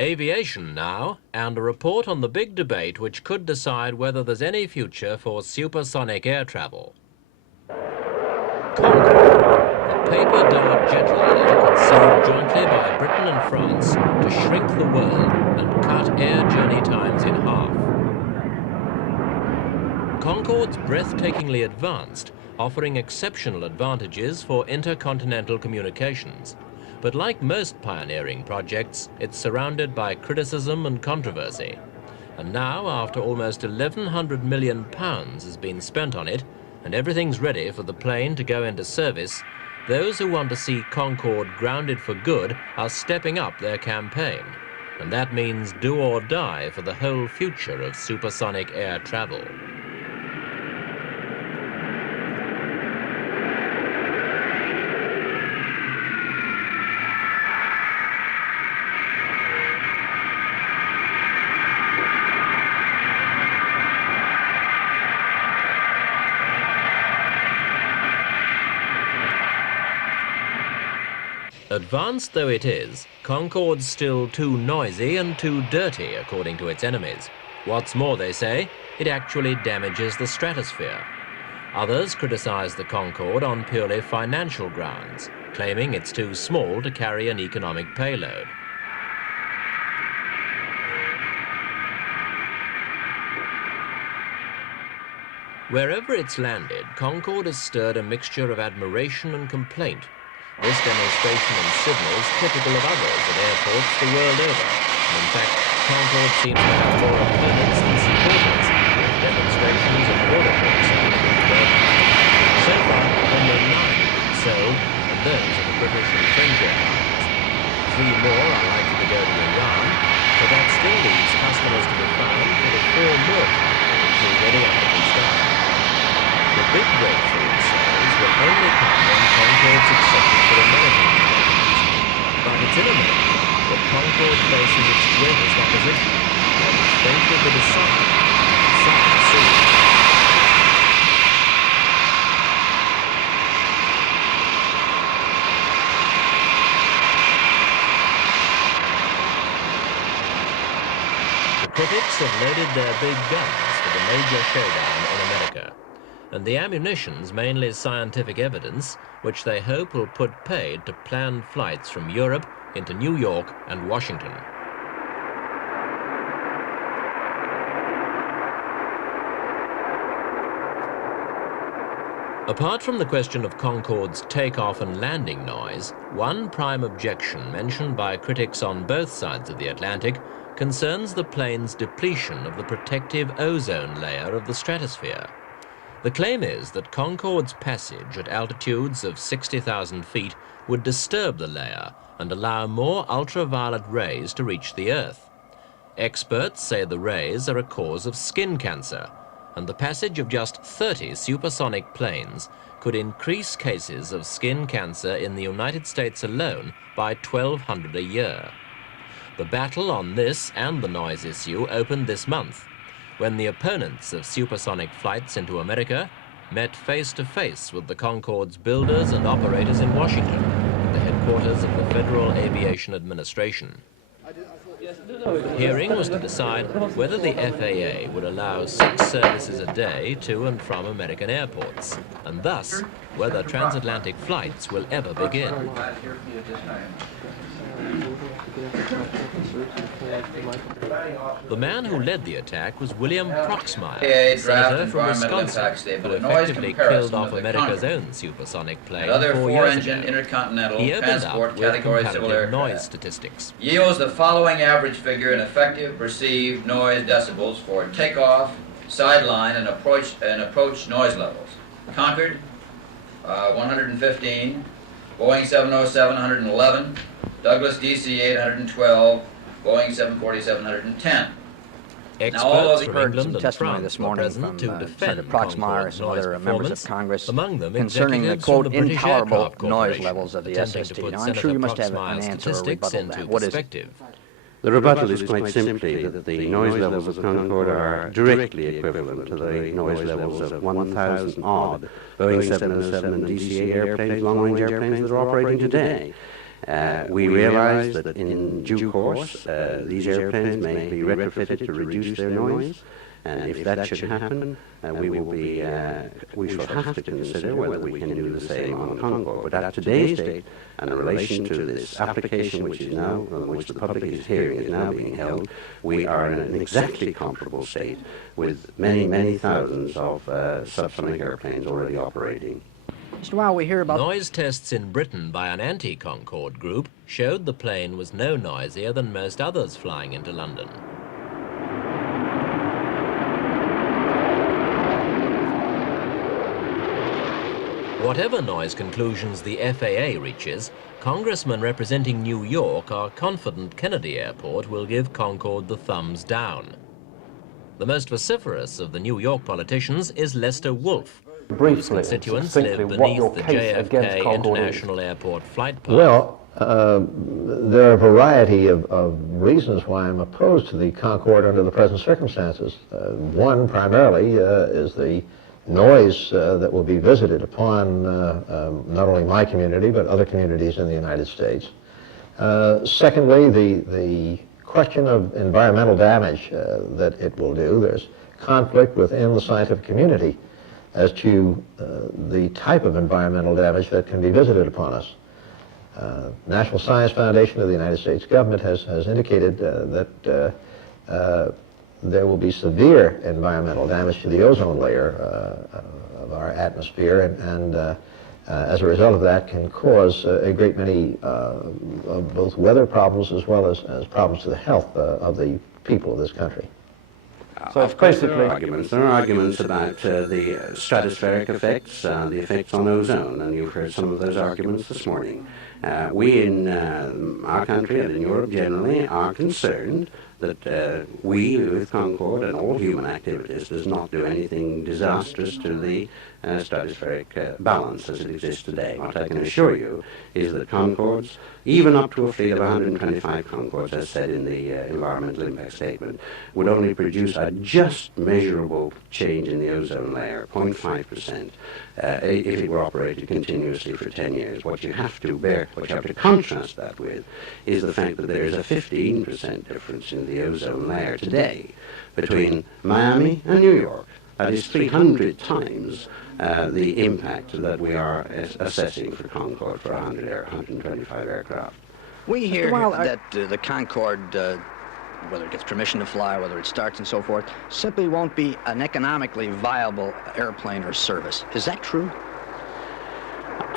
Aviation now, and a report on the big debate which could decide whether there's any future for supersonic air travel. Concorde, a paper dart jetliner conceived jointly by Britain and France to shrink the world and cut air journey times in half. Concorde's breathtakingly advanced, offering exceptional advantages for intercontinental communications. But like most pioneering projects, it's surrounded by criticism and controversy. And now, after almost £1,100 million has been spent on it, and everything's ready for the plane to go into service, those who want to see Concorde grounded for good are stepping up their campaign. And that means do or die for the whole future of supersonic air travel. Advanced though it is, Concorde's still too noisy and too dirty, according to its enemies. What's more, they say, it actually damages the stratosphere. Others criticize the Concorde on purely financial grounds, claiming it's too small to carry an economic payload. Wherever it's landed, Concorde has stirred a mixture of admiration and complaint. This demonstration in Sydney is typical of others at airports the world over. And in fact, Concorde seems to have more opponents than supporters, with demonstrations at all airports including Berlin. So far, only 9 sold, and those are the British and French airlines. 3 more are likely to go to Iran, but that still leaves customers to be found for the 4 more which are already under construction. The big breakthrough in sales will only come when Concorde's accepted for American airlines. But it's in America that Concorde faces its greatest opposition, and its fate will be decided soon. The critics have loaded their big guns for the major showdown in America. And the ammunition's mainly scientific evidence, which they hope will put paid to planned flights from Europe into New York and Washington. Apart from the question of Concorde's takeoff and landing noise, one prime objection mentioned by critics on both sides of the Atlantic concerns the plane's depletion of the protective ozone layer of the stratosphere. The claim is that Concorde's passage at altitudes of 60,000 feet would disturb the layer and allow more ultraviolet rays to reach the Earth. Experts say the rays are a cause of skin cancer, and the passage of just 30 supersonic planes could increase cases of skin cancer in the United States alone by 1,200 a year. The battle on this and the noise issue opened this month, when the opponents of supersonic flights into America met face-to-face with the Concorde's builders and operators in Washington, at the headquarters of the Federal Aviation Administration. The hearing was to decide whether the FAA would allow 6 services a day to and from American airports, and thus whether transatlantic flights will ever begin. The man who led the attack was William Proxmire, senator from Wisconsin, who effectively killed off America's own supersonic plane 4 years ago. He opened up with comparative noise statistics. Yields the following average figure in effective perceived noise decibels for takeoff, sideline, and approach noise levels. Concorde, 115, Boeing 707, 111, Douglas DC-8, 112, Boeing 747, 110. Experts from England and testimony France this morning present from to defend Senator Proxmire Concorde's and noise other members performance, of Congress among them concerning the, executives from quote, the British intolerable Aircraft noise Corporation, levels of the attempting SST. to put Now, I'm Senator sure you must have an Proxmire's answer or statistics rebuttal to into that. What is it? perspective. The rebuttal is quite simply that the noise levels of Concorde are directly equivalent to the noise levels of 1,000-odd Boeing 707 and DC-8 airplanes, long-range airplanes that are operating today. We realize that in due course, these airplanes may be retrofitted to reduce their noise, and if that should happen, we shall have to consider whether we can do the same on Concorde. But at today's date, and in relation to this application which the public is hearing is now being held, we are in an exactly comparable state with many, many thousands of subsonic airplanes already operating. Mr. Weil, we hear about Noise tests in Britain by an anti-Concorde group showed the plane was no noisier than most others flying into London. Whatever noise conclusions the FAA reaches, congressmen representing New York are confident Kennedy Airport will give Concorde the thumbs down. The most vociferous of the New York politicians is Lester Wolfe, whose constituents live beneath the JFK International Airport flight path. Well, there are a variety of reasons why I'm opposed to the Concorde under the present circumstances. One, primarily, is the noise that will be visited upon not only my community, but other communities in the United States. Secondly, the question of environmental damage that it will do. There's conflict within the scientific community as to the type of environmental damage that can be visited upon us. National Science Foundation of the United States government has indicated that there will be severe environmental damage to the ozone layer of our atmosphere, and as a result of that can cause a great many of both weather problems as well as problems to the health of the people of this country. So it's basically there are arguments about the stratospheric effects, the effects on ozone, and you've heard some of those arguments this morning. We in our country and in Europe generally are concerned that we, with Concorde and all human activities, does not do anything disastrous to the stratospheric balance as it exists today. What I can assure you is that Concordes, even up to a fleet of 125 Concordes, as said in the environmental impact statement, would only produce a just measurable change in the ozone layer, 0.5%, if it were operated continuously for 10 years. What you have to contrast that with is the fact that there is a 15% difference in the ozone layer today between Miami and New York. That is 300 times the impact that we are assessing for Concorde for 125 aircraft. We hear that the Concorde, whether it gets permission to fly, whether it starts and so forth, simply won't be an economically viable airplane or service. Is that true?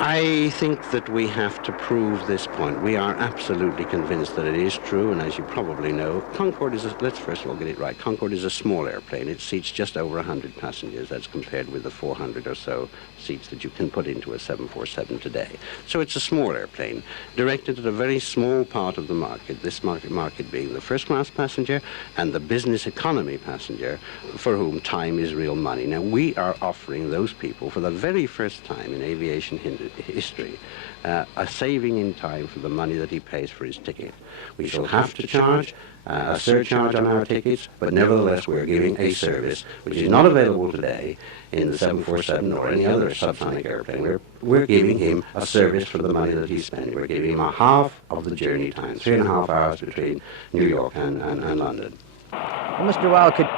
I think that we have to prove this point. We are absolutely convinced that it is true, and as you probably know, Concorde is let's first of all get it right. Concorde is a small airplane. It seats just over 100 passengers. That's compared with the 400 or so seats that you can put into a 747 today. So it's a small airplane, directed at a very small part of the market, this market being the first-class passenger and the business economy passenger, for whom time is real money. Now, we are offering those people, for the very first time in aviation history, a saving in time for the money that he pays for his ticket. We shall have to charge a surcharge on our tickets, but nevertheless we're giving a service which is not available today in the 747 or any other subsonic airplane. We're giving him a service for the money that he's spending. We're giving him a half of the journey time, 3.5 hours between New York and London. Well, Mr. Weil, could...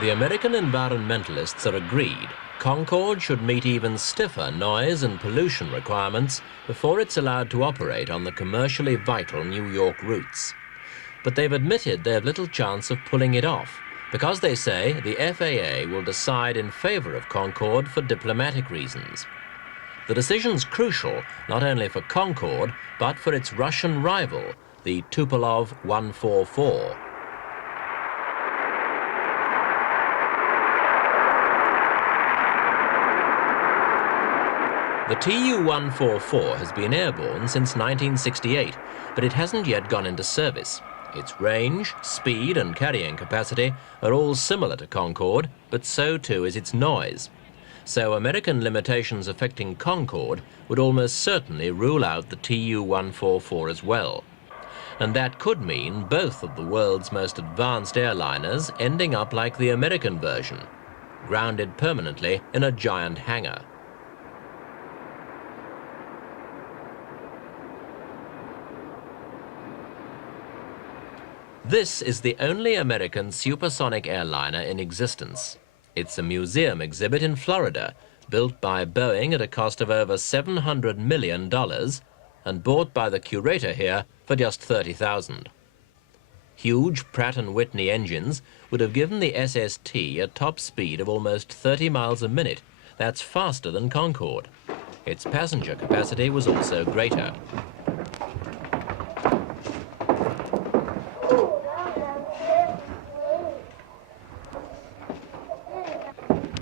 The American environmentalists are agreed Concorde should meet even stiffer noise and pollution requirements before it's allowed to operate on the commercially vital New York routes. But they've admitted they have little chance of pulling it off, because they say the FAA will decide in favor of Concorde for diplomatic reasons. The decision's crucial not only for Concorde, but for its Russian rival, the Tupolev TU144. The Tu-144 has been airborne since 1968, but it hasn't yet gone into service. Its range, speed and carrying capacity are all similar to Concorde, but so too is its noise. So American limitations affecting Concorde would almost certainly rule out the Tu-144 as well. And that could mean both of the world's most advanced airliners ending up like the American version. grounded permanently in a giant hangar. This is the only American supersonic airliner in existence. It's a museum exhibit in Florida, built by Boeing at a cost of over $700 million and bought by the curator here for just $30,000. Huge Pratt & Whitney engines would have given the SST a top speed of almost 30 miles a minute. That's faster than Concorde. Its passenger capacity was also greater.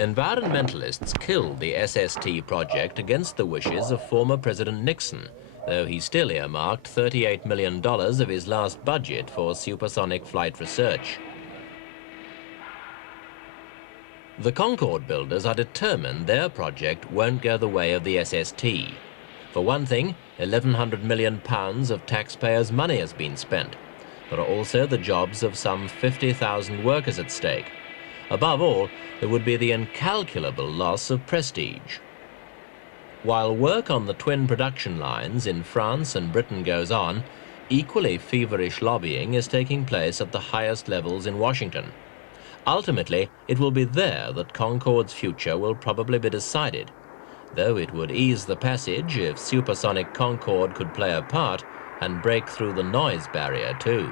Environmentalists killed the SST project against the wishes of former President Nixon, though he still earmarked $38 million of his last budget for supersonic flight research. The Concorde builders are determined their project won't go the way of the SST. For one thing, 1,100 million pounds of taxpayers' money has been spent. There are also the jobs of some 50,000 workers at stake. Above all, there would be the incalculable loss of prestige. While work on the twin production lines in France and Britain goes on, equally feverish lobbying is taking place at the highest levels in Washington. Ultimately, it will be there that Concorde's future will probably be decided, though it would ease the passage if supersonic Concorde could play a part and break through the noise barrier too.